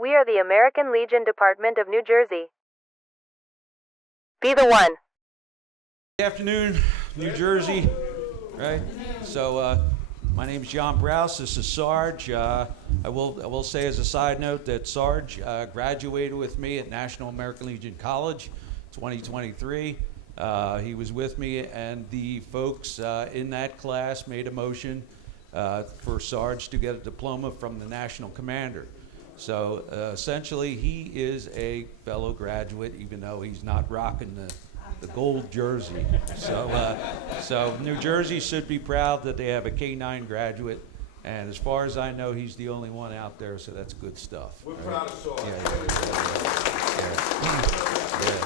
We are the American Legion Department of New Jersey. Be the one. Good afternoon, New Jersey. Right. So, my name is John Brouse. This is Sarge. I will say as a side note that Sarge graduated with me at National American Legion College, 2023. He was with me, and the folks in that class made a motion for Sarge to get a diploma from the National Commander. So essentially, he is a fellow graduate, even though he's not rocking the gold jersey. So New Jersey should be proud that they have a K-9 graduate. And as far as I know, he's the only one out there, so that's good stuff. We're proud of Sarge. Yeah.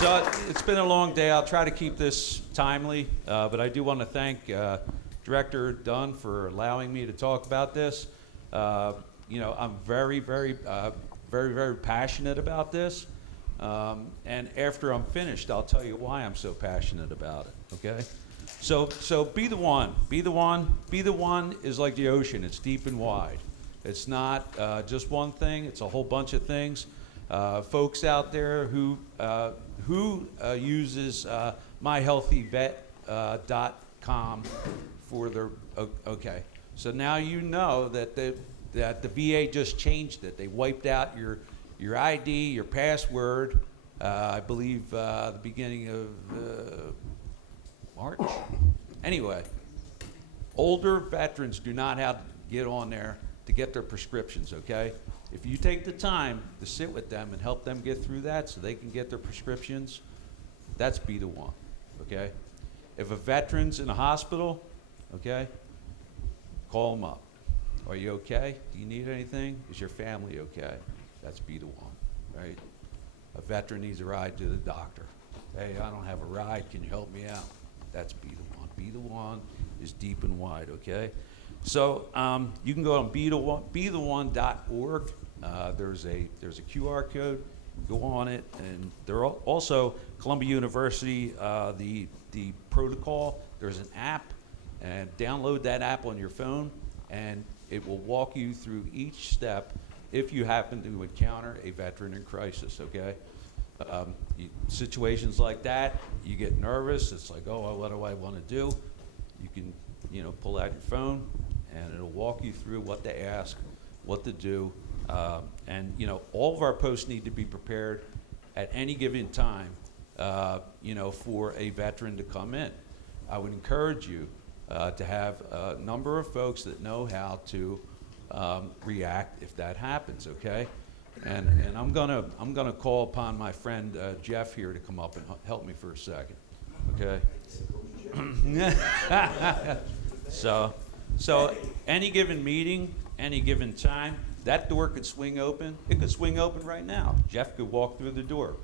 So it's been a long day. I'll try to keep this timely, but I do want to thank Director Dunn for allowing me to talk about this. I'm very passionate about this. And after I'm finished, I'll tell you why I'm so passionate about it, okay? So be the one. Be the one. Be the one is like the ocean. It's deep and wide. It's not just one thing. It's a whole bunch of things. Folks out there who uses myhealthyvet.com for their, okay. So now you know that the VA just changed it. They wiped out your ID, your password, I believe the beginning of March. Anyway, older veterans do not have to get on there to get their prescriptions, okay? If you take the time to sit with them and help them get through that so they can get their prescriptions, that's be the one, okay? If a veteran's in a hospital, okay, call them up. Are you okay? Do you need anything? Is your family okay? That's be the one, right? A veteran needs a ride to the doctor. Hey, I don't have a ride. Can you help me out? That's be the one. Be the one is deep and wide, okay? So you can go on betheone.org. There's a QR code. Go on it, and there are also Columbia University, the protocol. There's an app, and download that app on your phone, and it will walk you through each step if you happen to encounter a veteran in crisis, okay? Situations like that, you get nervous. It's like, oh, what do I want to do? You can, pull out your phone, and it'll walk you through what to ask, what to do. And all of our posts need to be prepared at any given time, for a veteran to come in. I would encourage you to have a number of folks that know how to react if that happens, okay? And I'm gonna call upon my friend Jeff here to come up and help me for a second, okay? So any given meeting, any given time, that door could swing open. It could swing open right now. Jeff could walk through the door.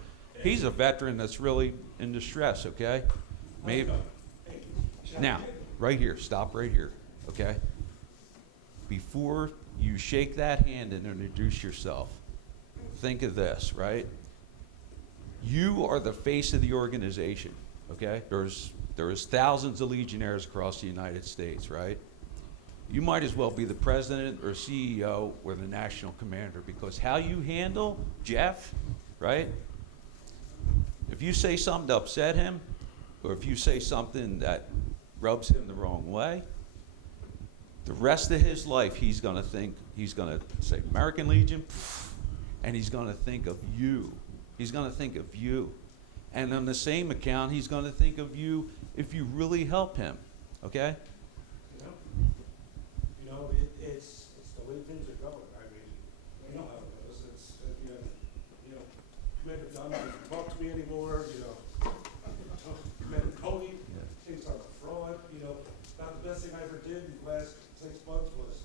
He's a veteran that's really in distress, okay? Maybe. Now, right here, stop right here, okay? Before you shake that hand and introduce yourself, think of this, right? You are the face of the organization, okay? There's thousands of Legionnaires across the United States, right? You might as well be the president or CEO or the national commander, because how you handle Jeff, right? If you say something to upset him, or if you say something that rubs him the wrong way, the rest of his life he's going to say American Legion, and he's going to think of you. He's going to think of you. And on the same account, he's going to think of you if you really help him, okay? It's the way things are going. I mean, you know how it goes. It's, Commander Dunn doesn't talk to me anymore, Commander Cody thinks I'm a fraud, About the best thing I ever did in the last 6 months was,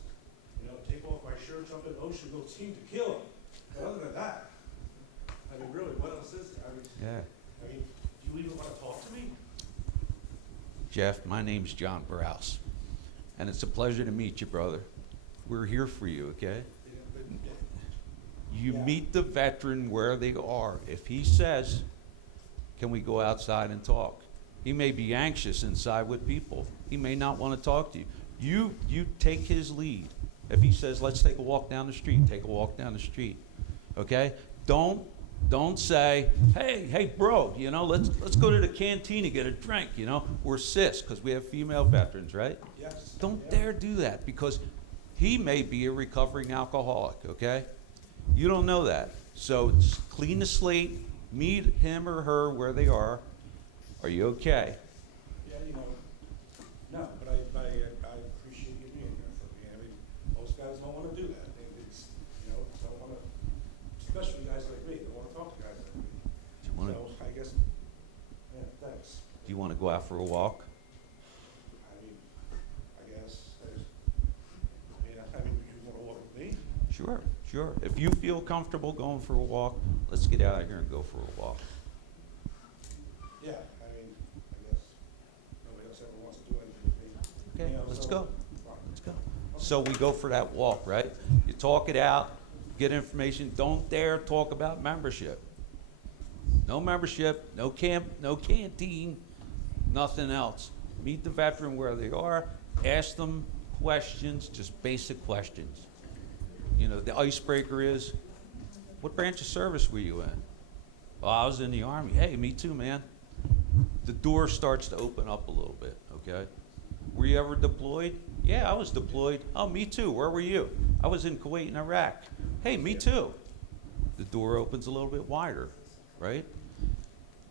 take off my shirt, jump in the ocean, go team to kill him. But other than that, I mean, really, what else is there? Do you even want to talk to me? Jeff, my name's John Brouse, and it's a pleasure to meet you, brother. We're here for you, okay? You meet the veteran where they are. If he says, can we go outside and talk? He may be anxious inside with people. He may not want to talk to you. You take his lead, If he says, let's take a walk down the street, take a walk down the street, okay? Don't say, hey, bro, you know, let's go to the canteen and get a drink, you know? Or sis, because we have female veterans, right? Yes. Don't dare do that, because he may be a recovering alcoholic, okay? You don't know that. So clean the slate, meet him or her where they are. Are you okay? Yeah, you know, no, but I appreciate you being here for me. I mean, most guys don't want to do that. It's, you know, don't want to, especially guys like me, don't want to talk to guys like me. So I guess, yeah, thanks. Do you want to go out for a walk? I mean, I guess there's, yeah, I mean, you want to walk with me? Sure. If you feel comfortable going for a walk, let's get out of here and go for a walk. Yeah, I mean, I guess nobody else ever wants to do anything with me. Okay, You know, let's so- go. Let's go. So we go for that walk, right? You talk it out, get information. Don't dare talk about membership. No membership, no camp, no canteen, nothing else. Meet the veteran where they are, ask them questions, just basic questions. You know, the icebreaker is, what branch of service were you in? Well, I was in the Army. Hey, me too, man. The door starts to open up a little bit, okay? Were you ever deployed? Yeah, I was deployed. Oh, me too. Where were you? I was in Kuwait and Iraq. Hey, me too. The door opens a little bit wider, right?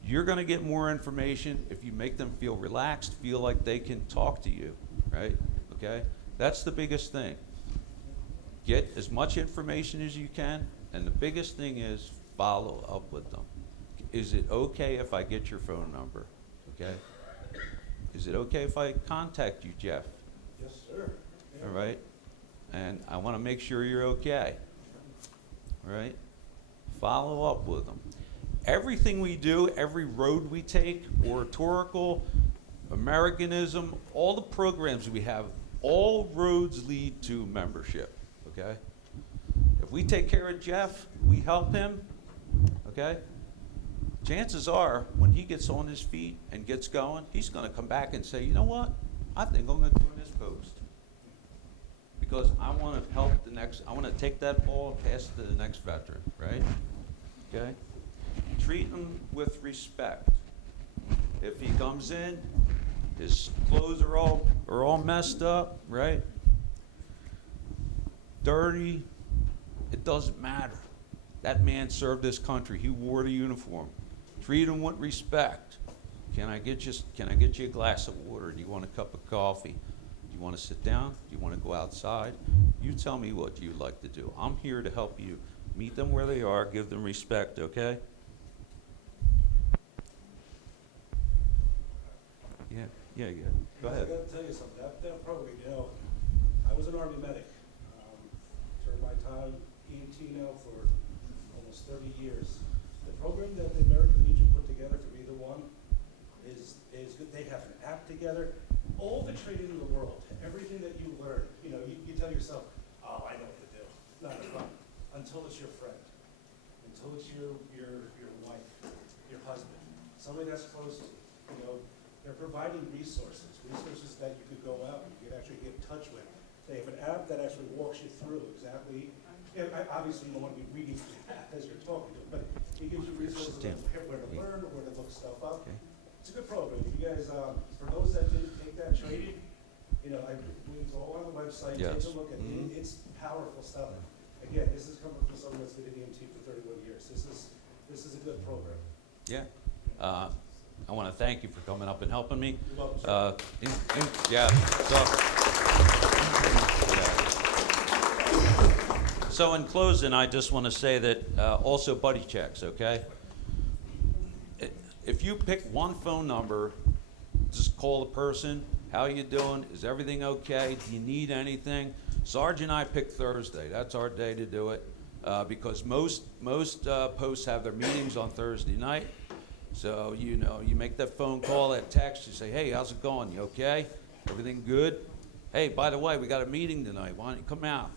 You're going to get more information if you make them feel relaxed, feel like they can talk to you, right? Okay? That's the biggest thing. Get as much information as you can, and the biggest thing is follow up with them. Is it okay if I get your phone number? Okay? Is it okay if I contact you, Jeff? Yes, sir. Yeah. All right? And I want to make sure you're okay. All right? Follow up with them. Everything we do, every road we take, oratorical, Americanism, all the programs we have, all roads lead to membership, okay? If we take care of Jeff, we help him, okay? Chances are, when he gets on his feet and gets going, he's going to come back and say, you know what? I think I'm going to do this post. Because I want to help the next, I want to take that ball and pass it to the next veteran, right? Okay? Treat him with respect. If he comes in, his clothes are all messed up, right? Dirty, it doesn't matter. That man served this country. He wore the uniform. Treat him with respect. Can I get you a glass of water? Do you want a cup of coffee? Do you want to sit down? Do you want to go outside? You tell me what you'd like to do. I'm here to help you. Meet them where they are. Give them respect, okay? Yeah. Go ahead. I gotta tell you something, that program, you know, I was an Army medic. Served my time EMT now for almost 30 years. The program that the American Legion put together for Be the One is good. They have an app together. All the training in the world, everything that you learn, you know, you tell yourself, oh, I know what to do. No, until it's your friend, until it's your wife, your husband, somebody that's close to you, you know. They're providing resources that you could go out and you could actually get in touch with. They have an app that actually walks you through exactly, obviously you don't want to be reading the app as you're talking to them, but it gives you resources on where to learn, where to look stuff up. Okay. It's a good program. You guys, for those that didn't take that training, you know, it's all on the website. Yes. Take a look at it. It's powerful stuff. Again, this is coming from someone that's been in EMT for 31 years. This is a good program. Yeah. I want to thank you for coming up and helping me. You're welcome, sir. Yeah. So in closing, I just want to say that also buddy checks, okay? If you pick one phone number, just call the person. How you doing? Is everything okay? Do you need anything? Sarge and I picked Thursday. That's our day to do it because most posts have their meetings on Thursday night. So, you know, you make that phone call, that text, you say, hey, how's it going? You okay? Everything good? Hey, by the way, we got a meeting tonight. Why don't you come out?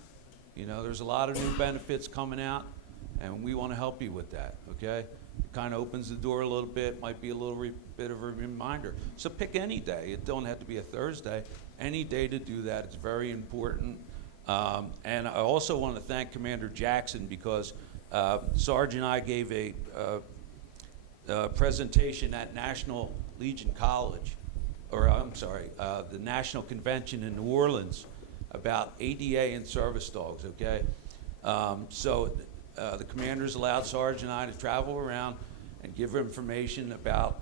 You know, there's a lot of new benefits coming out, and we want to help you with that, okay? It kind of opens the door a little bit, might be a little bit of a reminder. So pick any day. It don't have to be a Thursday. Any day to do that. It's very important. And I also want to thank Commander Jackson because Sarge and I gave a presentation at National Legion College, or I'm sorry, the National Convention in New Orleans about ADA and service dogs, okay? So the commanders allowed Sarge and I to travel around and give information about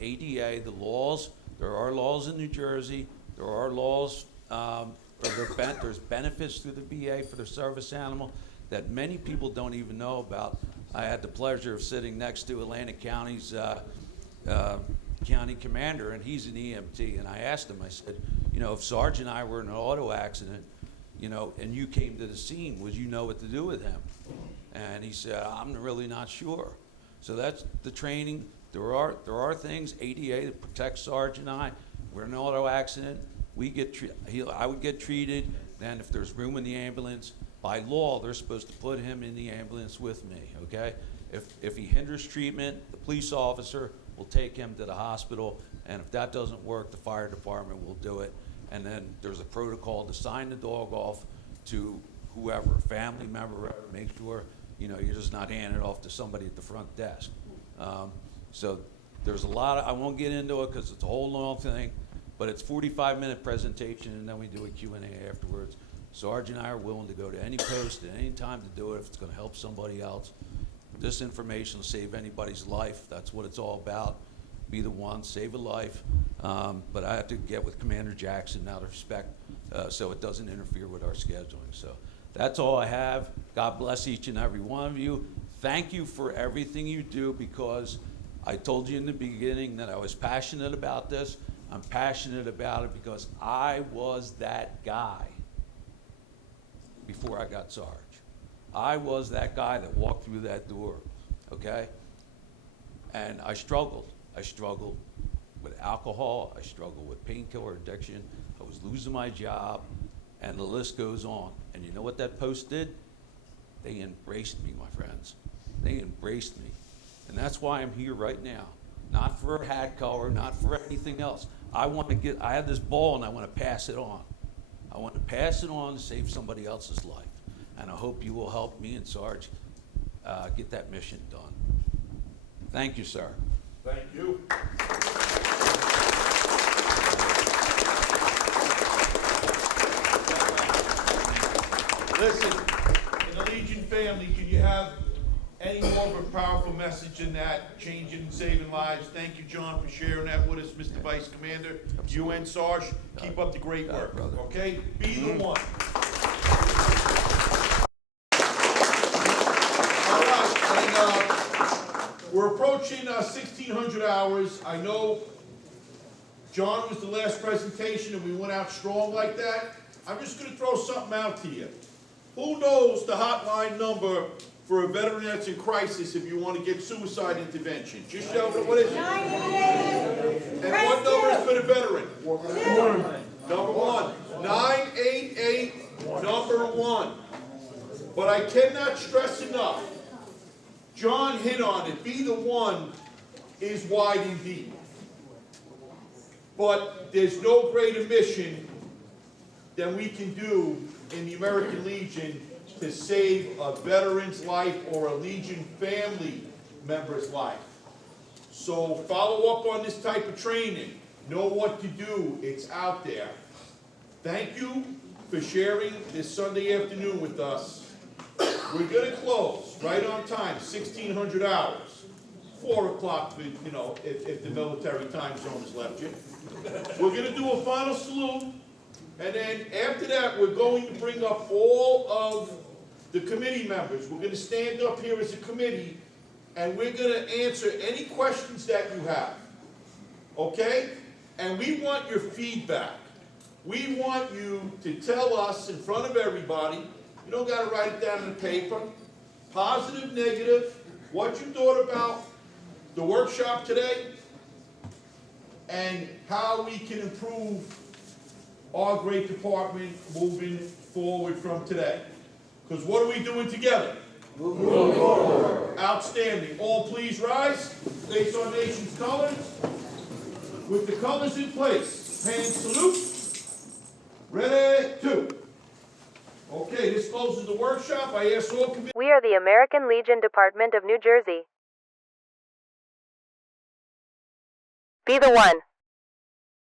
ADA, the laws. There are laws in New Jersey. There are laws, there's benefits through the VA for the service animal that many people don't even know about. I had the pleasure of sitting next to Atlantic County's county commander, and he's an EMT, and I asked him, I said, you know, if Sarge and I were in an auto accident, you know, and you came to the scene, would you know what to do with him? And he said, I'm really not sure. So that's the training. There are things, ADA, that protects Sarge and I. We're in an auto accident. I would get treated. Then if there's room in the ambulance, by law, they're supposed to put him in the ambulance with me, okay? If he hinders treatment, the police officer will take him to the hospital, and if that doesn't work, the fire department will do it. And then there's a protocol to sign the dog off to whoever, a family member, whoever, make sure, you know, you're just not handing it off to somebody at the front desk. So there's a lot I won't get into it because it's a whole long thing, but it's 45-minute presentation, and then we do a Q&A afterwards. Sarge and I are willing to go to any post at any time to do it if it's going to help somebody else. This information will save anybody's life. That's what it's all about. Be the one, save a life. But I have to get with Commander Jackson out of respect so it doesn't interfere with our scheduling. So that's all I have. God bless each and every one of you. Thank you for everything you do, because I told you in the beginning that I was passionate about this. I'm passionate about it because I was that guy before I got Sarge. I was that guy that walked through that door, okay? And I struggled. I struggled with alcohol. I struggled with painkiller addiction. I was losing my job, and the list goes on. And you know what that post did? They embraced me, my friends. They embraced me. And that's why I'm here right now. Not for a hat color, not for anything else. I have this ball and I want to pass it on. I want to pass it on to save somebody else's life. And I hope you will help me and Sarge get that mission done. Thank you, sir. Thank you. Listen, in the Legion family, can you have any more of a powerful message than that? Changing and saving lives. Thank you, John, for sharing that with us, Mr. Vice Commander. You and Sarge, keep up the great work, brother. okay? Be the one. All right, and we're approaching 1,600 hours. I know John was the last presentation and we went out strong like that. I'm just going to throw something out to you. Who knows the hotline number for a veteran that's in crisis if you want to get suicide intervention? Just shout out, what is it? 988. And what number is for the veteran? Number one. 988, number one. But I cannot stress enough, John hit on it, be the one is wide and deep. But there's no greater mission than we can do in the American Legion to save a veteran's life or a Legion family member's life. So follow up on this type of training. Know what to do. It's out there. Thank you for sharing this Sunday afternoon with us. We're going to close right on time, 1,600 hours. 4 o'clock, you know, if the military time zone has left you. We're going to do a final salute. And then after that, we're going to bring up all of the committee members. We're going to stand up here as a committee, and we're going to answer any questions that you have. Okay? And we want your feedback. We want you to tell us in front of everybody, you don't got to write it down on paper, positive, negative, what you thought about the workshop today, and how we can improve our great department moving forward from today. Because what are we doing together? Moving forward. Outstanding. All please rise. Face our nation's colors. With the colors in place. Hand salute. Ready, two. closes the workshop. I ask all committee. We are the American Legion Department of New Jersey. Be the one.